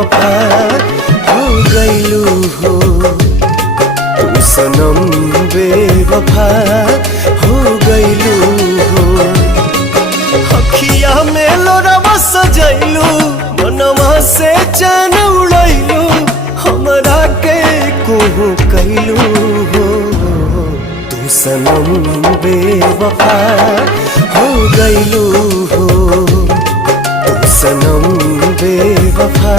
बेवफा हो गईलू हो, तू सनम बेवफा हो गईलू हो। अखिया में लोरवा सजैलू, मनवा से चैन उड़ैलू, हमरा के कुहू कैलू हो, तू सनम बेवफा हो गईलू हो, तू सनम बेवफा